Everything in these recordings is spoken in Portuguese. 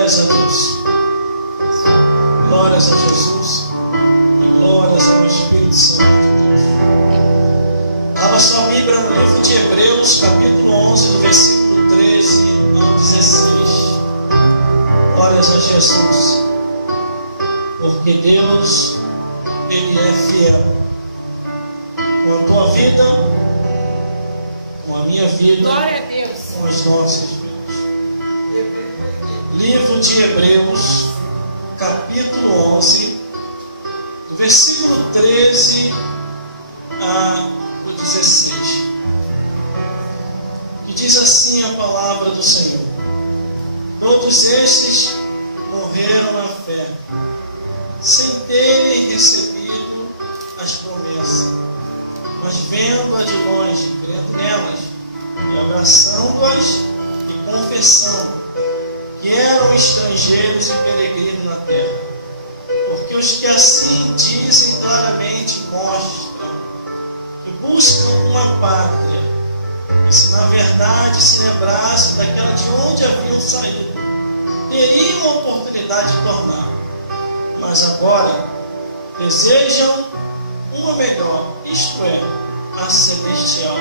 Glórias a Deus. Glórias a Jesus. E glórias ao Espírito Santo de Deus. Abra sua Bíblia no livro de Hebreus, capítulo 11, do versículo 13 ao 16. Glórias a Jesus. Porque Deus, Ele é fiel. Com a tua vida, com a minha vida, Glória a Deus. com as nossas vidas. Livro de Hebreus, capítulo 11, do versículo 13 ao 16. Que diz assim a palavra do Senhor: todos estes morreram na fé, sem terem recebido as promessas, mas vendo-as de longe, crendo nelas, e abraçando-as e confessando que eram estrangeiros e peregrinos na terra. Porque os que assim dizem claramente mostram que buscam uma pátria, e se na verdade se lembrassem daquela de onde haviam saído, teriam a oportunidade de tornar. Mas agora desejam uma melhor, isto é, a celestial,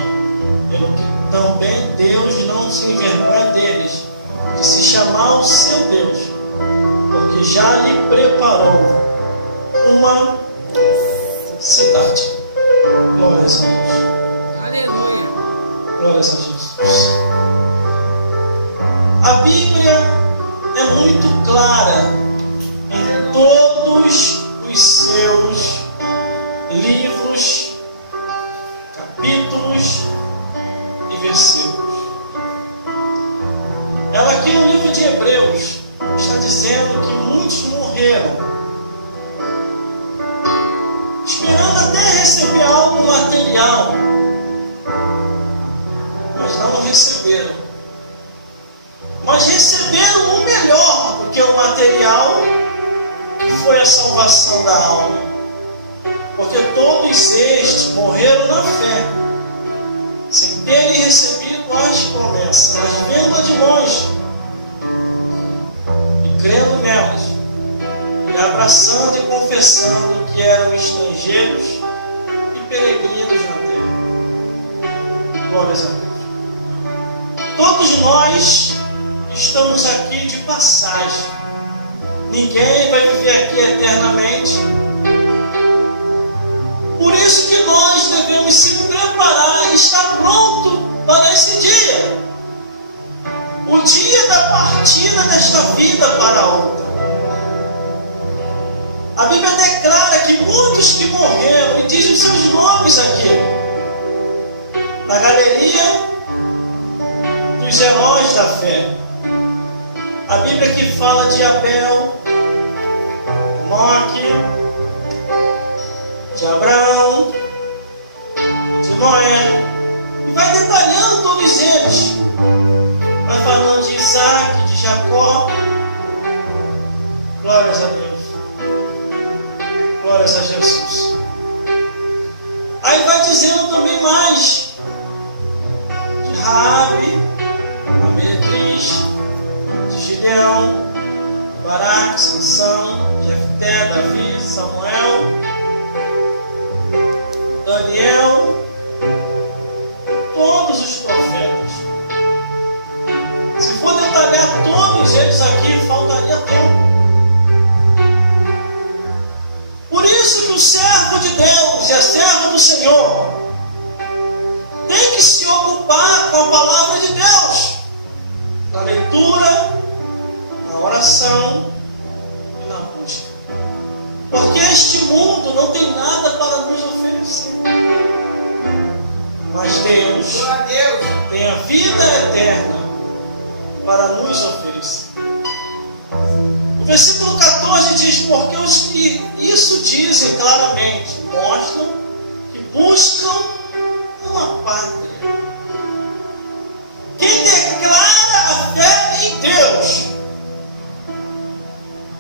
pelo que também Deus não se envergonha deles, de se chamar o seu Deus, porque já lhe preparou uma cidade. Glórias a Deus. Aleluia. Glórias a Jesus. A Bíblia é muito clara em todos os seus livros, capítulos e versículos. Ela aqui no livro de Hebreus está dizendo que muitos morreram, esperando até receber algo material, mas não receberam. Mas receberam o melhor do que o material, que foi a salvação da alma. Porque todos estes morreram na fé, sem terem recebido as promessas, mas vendo-a de longe e crendo nelas, e abraçando e confessando que eram estrangeiros e peregrinos na terra. Glórias a Deus. Todos nós estamos aqui de passagem. Ninguém vai viver aqui eternamente. Por isso que nós devemos se preparar e estar pronto para esse dia. O dia da partida desta vida para outra. A Bíblia declara que muitos que morreram, e diz os seus nomes aqui, na galeria dos heróis da fé. A Bíblia que fala de Abel, Enoque, de Abraão, de Noé, e vai detalhando todos eles. Vai falando de Isaac, de Jacó. Glórias a Deus. Glórias a Jesus. Aí vai dizendo também mais de Raabe, a meretriz, de Gideão, Baraque, Sansão, Jefté, Davi, Samuel, Daniel, todos os profetas. Se for detalhar todos eles aqui, faltaria tempo. Por isso que o servo de Deus e a serva do Senhor tem que se ocupar com a palavra de Deus, na leitura, na oração e na busca. Porque este mundo não tem nada para nos oferecer. Mas Deus tem a vida eterna para nos oferecer. O versículo 14 diz: porque os que isso dizem claramente mostram que buscam uma pátria. Quem declara a fé em Deus,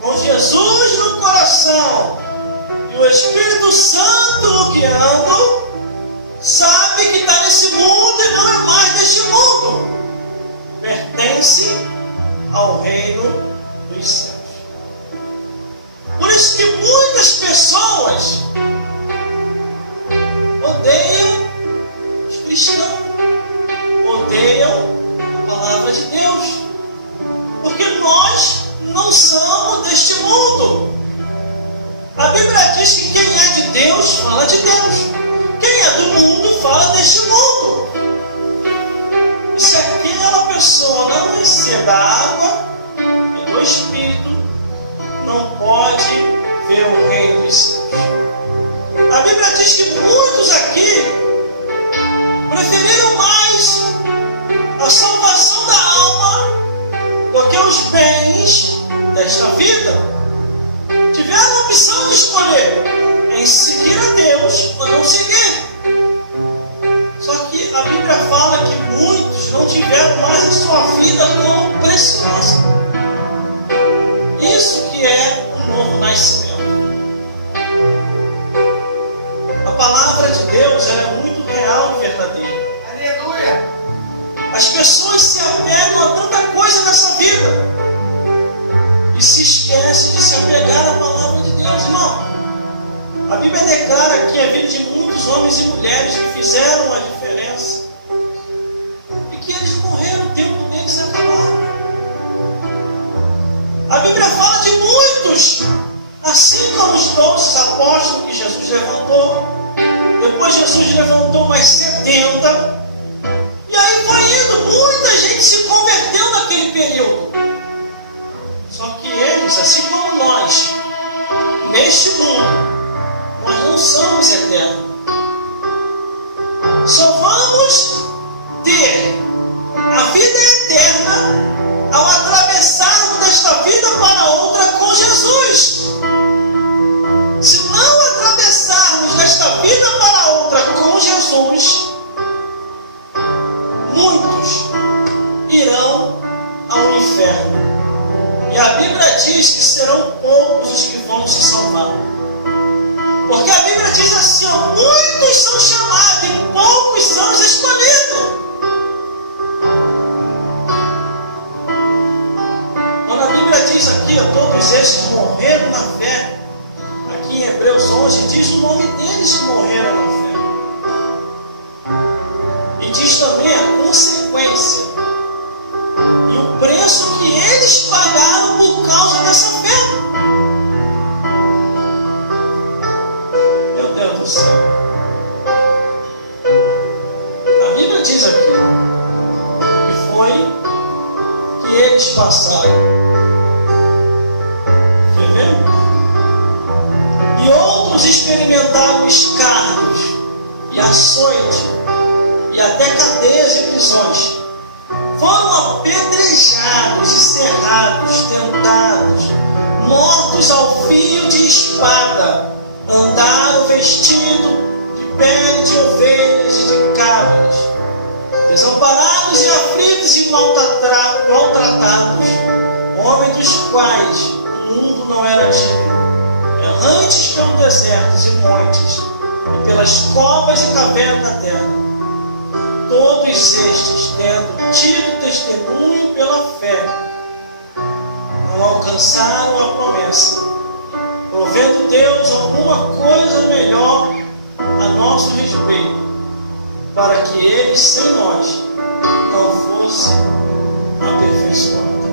com Jesus no coração e o Espírito Santo o guiando, sabe que está nesse mundo e não é mais deste mundo. Pertence ao reino do cristão odeiam a palavra de Deus, porque nós não somos deste mundo. A Bíblia diz que quem é de Deus fala de Deus, quem é do mundo fala deste mundo. E se aquela pessoa não nascer da água e do Espírito, não pode ver o reino dos céus. A Bíblia diz que muitos aqui preferiram mais a salvação da alma do que os bens desta vida. Tiveram a opção de escolher em seguir a Deus ou não seguir. Só que a Bíblia fala que muitos não tiveram mais a sua vida como preciosa. Isso que é o novo nascimento. A palavra de Deus ela é muito real e verdadeira. Aleluia! As pessoas se apegam a tanta coisa nessa vida e se esquecem de se apegar à palavra de Deus, irmão. A Bíblia declara que a vida de muitos homens e mulheres que fizeram a diferença e que eles morreram, o tempo deles acabaram. A Bíblia fala de muitos, assim como os 12 apóstolos que Jesus levantou. Depois Jesus levantou mais 70. E aí foi indo, muita gente se converteu naquele período. Só que eles, assim como nós, neste mundo, nós não somos eternos. Só vamos ter a vida eterna ao atravessarmos desta vida para outra com Jesus. Se não atravessarmos desta vida para outra com Jesus, muitos irão ao inferno. E a Bíblia diz que serão poucos os que vão se salvar. Porque a Bíblia diz assim, ó, muitos são chamados e poucos são os escolhidos. Quando a Bíblia diz aqui, ó, todos esses que morreram na fé, aqui em Hebreus 11, diz o nome deles que morreram na fé. E diz também a consequência e o preço que eles pagaram por causa dessa fé. Meu Deus do céu. A Bíblia diz aqui que foi que eles passaram. Quer ver? E outros experimentaram escárnios e açoite e até cadeias e prisões. Foram apedrejados e serrados, tentados, mortos ao fio de espada, andaram vestidos de pele de ovelhas e de cabras, desamparados e aflitos e maltratados, homens dos quais o mundo não era digno, errantes pelos desertos e montes, e pelas covas e cavernas da terra. Todos estes, tendo tido testemunho pela fé, não alcançaram a promessa, provendo Deus alguma coisa melhor a nosso respeito, para que eles, sem nós, não fossem aperfeiçoados.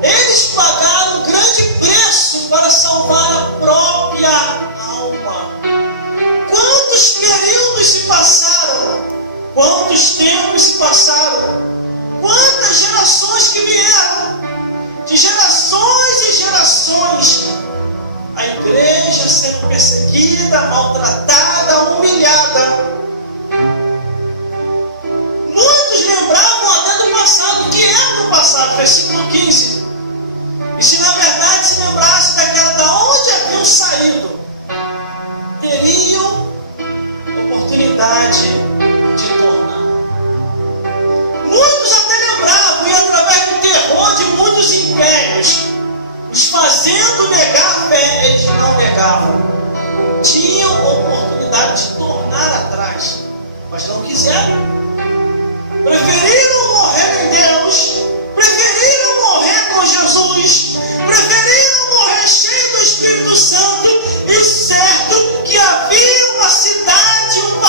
Eles pagaram um grande preço para salvar a própria alma. Quantos períodos se passaram? Quantos tempos se passaram? Quantas gerações que vieram? De gerações e gerações. A igreja sendo perseguida, maltratada, humilhada. Muitos lembravam até do passado. O que era no passado? Versículo 15. E se na verdade se lembrasse daquela da onde haviam saído, teriam oportunidade de tornar. Muitos até lembravam, e através do terror de muitos impérios, os fazendo negar a fé, eles não negavam. Tinham oportunidade de tornar atrás, mas não quiseram. Preferiram morrer em Deus, preferiram morrer com Jesus, preferiram morrer cheio do Espírito Santo e certo que havia uma cidade, um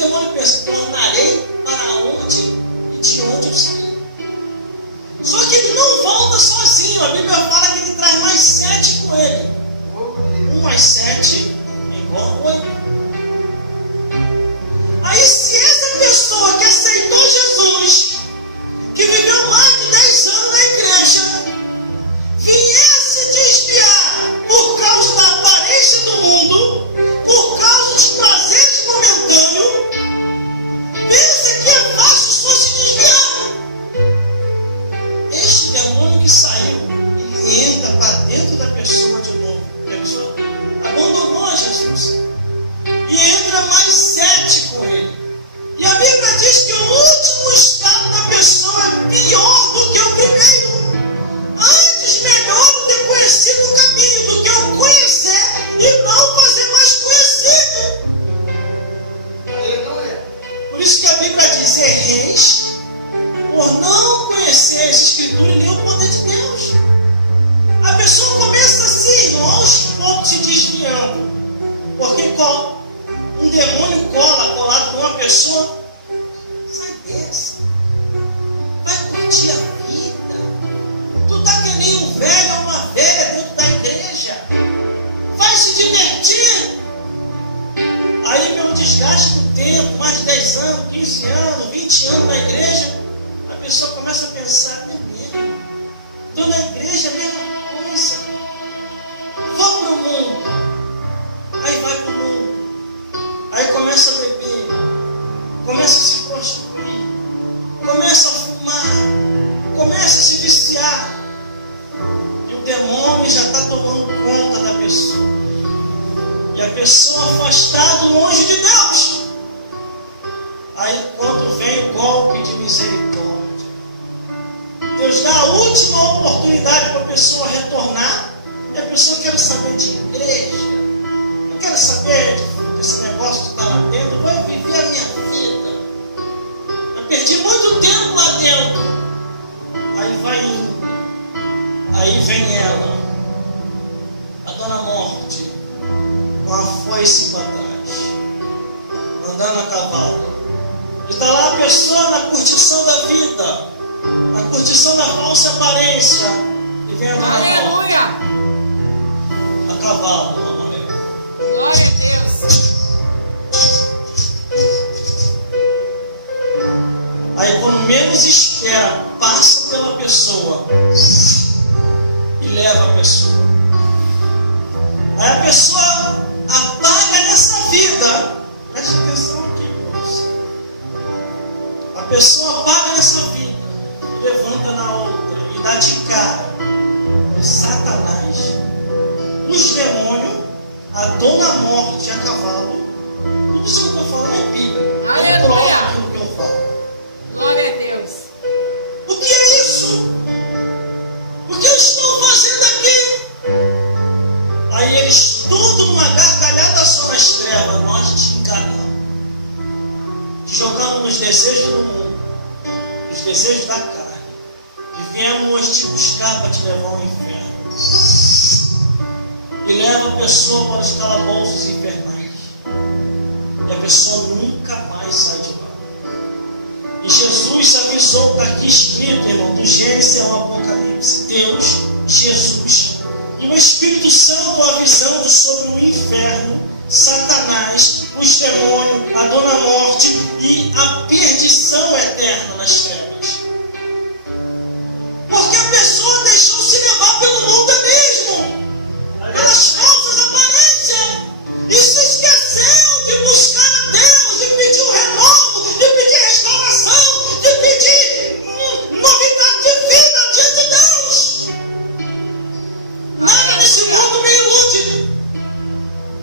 demônio pensa: tornarei para onde e de onde eu saí. Só que ele não volta sozinho. A Bíblia fala que ele traz mais 7 com ele. 1 mais 7 é igual a 8. Aí, se essa pessoa que aceitou Jesus, que viveu mais de 10 anos na igreja, viesse desviar por causa da aparência do mundo, por causa dos prazeres momentâneos, pensa que é fácil só se desviar. Este demônio que saiu, ele entra para dentro da pessoa de novo. A pessoa abandonou a Jesus. E entra mais 7 com ele. E a Bíblia diz que o último estado da pessoa é pior do que o primeiro. Antes, melhor ter conhecido o caminho do que eu conhecer e não fazer mais conhecido. Aleluia. Por isso que a Bíblia diz: erreis por não conhecer a Escritura e nem o poder de Deus. A pessoa começa assim, aos poucos se desviando. Porque um demônio colado numa pessoa, sai dessa, vai curtir a vida. Tu tá que nem um velho ou uma velha dentro da igreja, vai se divertir. Aí, pelo desgaste do tempo, mais de 10 anos, 15 anos, 20 anos na igreja, a pessoa começa a pensar: é mesmo, estou na igreja, é a mesma coisa, vou para o mundo. Aí vai para o mundo. Aí começa a beber, começa a se prostituir, começa a fumar, começa a se viciar. E o demônio já está tomando conta da pessoa. E a pessoa afastada, longe de Deus. Aí quando vem o golpe de misericórdia, Deus dá a última oportunidade para a pessoa retornar. E a pessoa quer saber de igreja, não quer saber desse negócio que está lá dentro, eu vou viver a minha vida. Eu perdi muito tempo lá dentro. Aí vai indo. Aí vem ela, a dona morte, com a foice para trás, andando a cavalo. E está lá a pessoa na curtição da vida, na curtição da falsa aparência. E vem a dona morte, Aleluia. a cavalo. Glória a Deus. Aí quando menos espera, passa pela pessoa e leva a pessoa. Aí a pessoa apaga nessa vida. Preste atenção aqui, irmãos. A pessoa apaga nessa vida, levanta na outra e dá de cara com Satanás, os demônios, a dona morte a cavalo. Tudo isso que eu estou falando é Bíblia. Eu provo aquilo que eu falo. Glória a Deus. O que é isso? O que eu estou fazendo aqui? Aí eles tudo numa gargalhada só nas trevas. Nós te enganamos. Te jogamos nos desejos do mundo, nos desejos da carne. E viemos te buscar para te levar ao inferno. E leva a pessoa para os calabouços infernais. E a pessoa nunca mais sai de lá. E Jesus avisou, está aqui escrito, irmão, do Gênesis ao Apocalipse. Deus, Jesus e o Espírito Santo avisando sobre o inferno, Satanás, os demônios, a dona morte e a perdição eterna nas trevas. Porque a pessoa deixou se levar pelo mundo mesmo, pelas falsas aparências, e se esqueceu de buscar a Deus, de pedir um renovo, de pedir restauração, de pedir novidade de vida diante de Deus. Nada nesse mundo me ilude,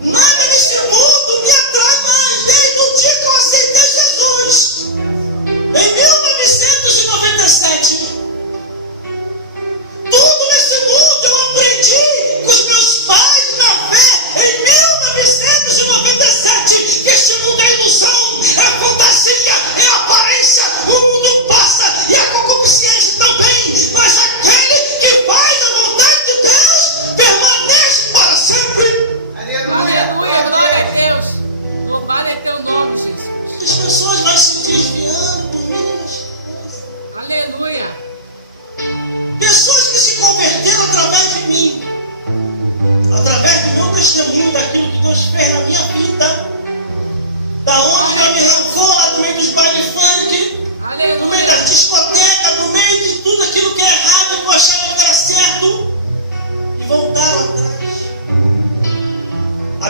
nada nesse mundo me atrai mais, desde o dia que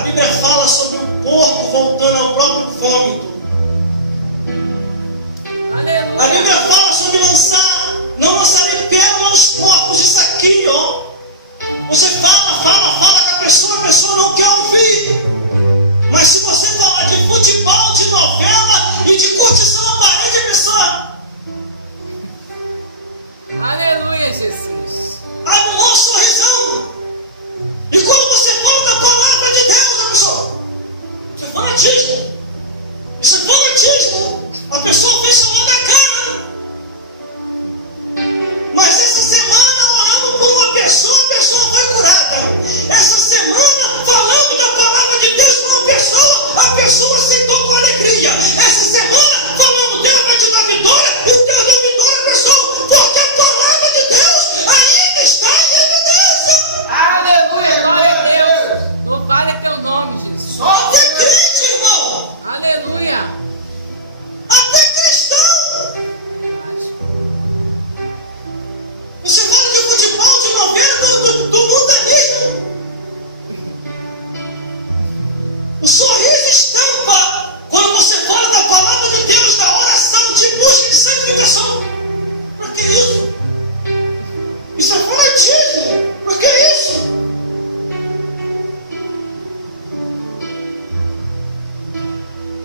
Bíblia fala sobre o porco voltando ao próprio vômito. Aleluia. A Bíblia fala sobre não lançarem pérola aos porcos. Isso aqui, ó. Você fala com a pessoa não quer ouvir. Mas se você falar de futebol, de novela e de curtição na parede, a pessoa... Aleluia, Jesus. abre um bom sorrisão. E quando você fala da palavra de Deus, a pessoa... isso é fanatismo. Isso é fanatismo. A pessoa fecha a mão da cara. Mas essa semana, orando por uma pessoa, a pessoa foi curada. Essa semana, falando da palavra de Deus para uma pessoa aceitou com alegria. Essa semana, falando dela vai te dar vitória, e Deus deu vitória à pessoa, porque a palavra de Deus ainda está em evidência. Aleluia, glória a Deus. Louvado é teu nome, Jesus. Até crente, irmão. Aleluia. Até cristão. Você fala de futebol, de novela, do mundanismo. O sorriso estampa quando você fala da palavra de Deus, da oração, de busca de santificação. Para que isso? Isso é fanatismo. Para que isso?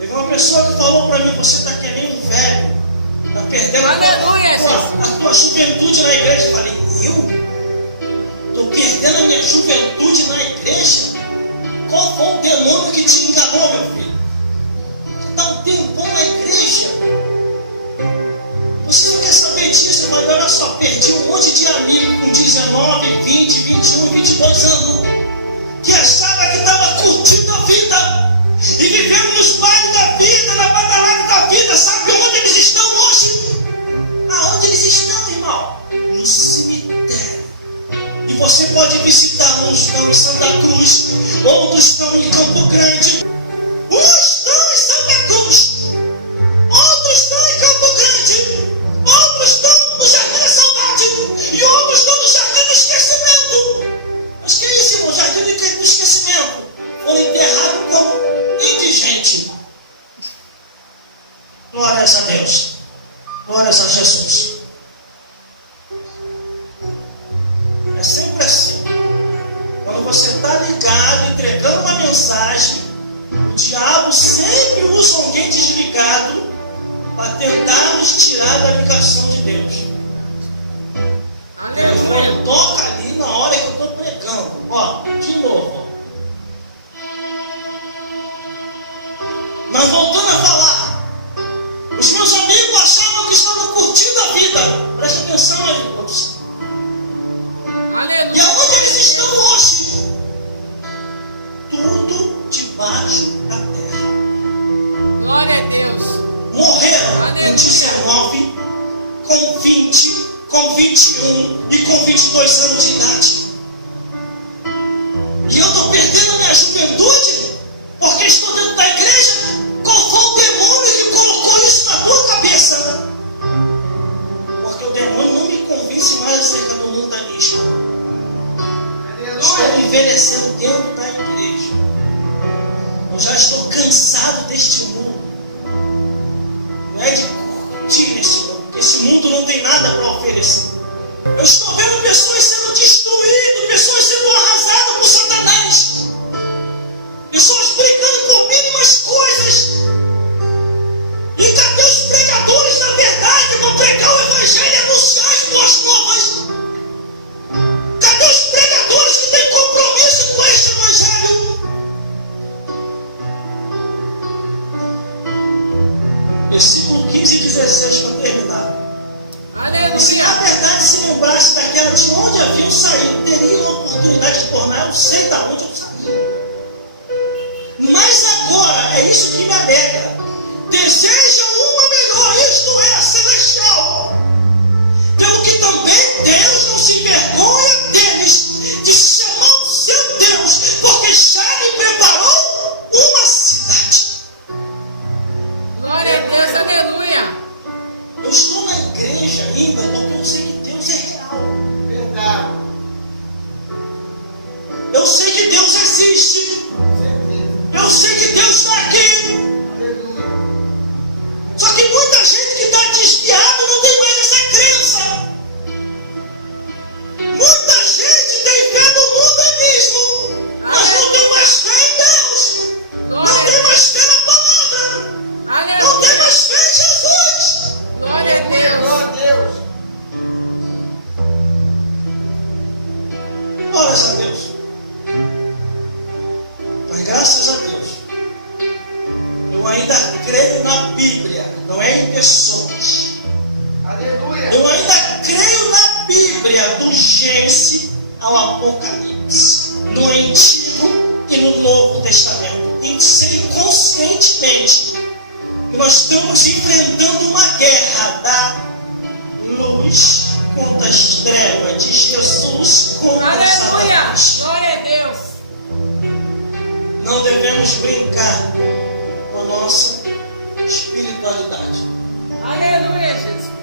Teve uma pessoa que falou para mim: você está que nem um velho, está perdendo Aleluia, a tua juventude na igreja. Eu falei: eu? Estou perdendo a minha juventude na igreja? Qual foi o demônio que te enganou, meu filho? Você está um tempão na igreja. Você só quer saber disso, mas olha só, perdi um monte de amigo com 19, 20, 21, 22 anos, que achava que estava curtindo a vida. E vivendo nos bailes da vida, na badalada da vida. Sabe onde eles estão hoje? Aonde eles estão, irmão? No cemitério. E você pode visitar, uns estão em Santa Cruz, outros estão em Campo Grande, uns estão em Santa Cruz, outros estão em Campo Grande, outros estão no Jardim da Saudade e outros estão no Jardim do Esquecimento. Mas que é isso, irmão? Jardim do Esquecimento. Foram enterrados como indigente. Glórias a Deus. Glórias a Jesus. É sempre assim. Quando você está ligado, entregando uma mensagem, o diabo sempre usa alguém desligado para tentar nos tirar da ligação de Deus. O telefone toca ali na hora que eu estou pregando. Ó, de novo. Ó. Mas voltando a falar, os meus amigos achavam que estavam curtindo a vida. Presta atenção aí, irmãos. E aonde eles estão hoje? Tudo debaixo da terra. Glória a Deus. Morreram com 19, com 20, com 21 e com 22 anos de idade. E eu estou perdendo a minha juventude porque estou dentro da igreja. Qual foi o demônio que colocou isso na tua cabeça? Porque o demônio não me convence mais acerca do mundanismo. Estou envelhecendo dentro da igreja. Eu já estou cansado deste mundo. Não é de curtir esse mundo, porque esse mundo não tem nada para oferecer. Eu estou vendo pessoas sendo destruídas, pessoas sendo arrasadas por Satanás. Pessoas brigando por mínimas coisas. E cadê os pregadores da verdade para pregar o evangelho e anunciar as boas novas? Cadê os pregadores que têm compromisso com este evangelho? ainda creio na Bíblia, não é em pessoas. Aleluia. Eu ainda creio na Bíblia, do Gênesis ao Apocalipse, no Antigo e no Novo Testamento. E sei conscientemente que nós estamos enfrentando uma guerra da luz contra as trevas, de Jesus contra Aleluia. Satanás. Glória a Deus. Não devemos brincar com a nossa espiritualidade. Aleluia, Jesus.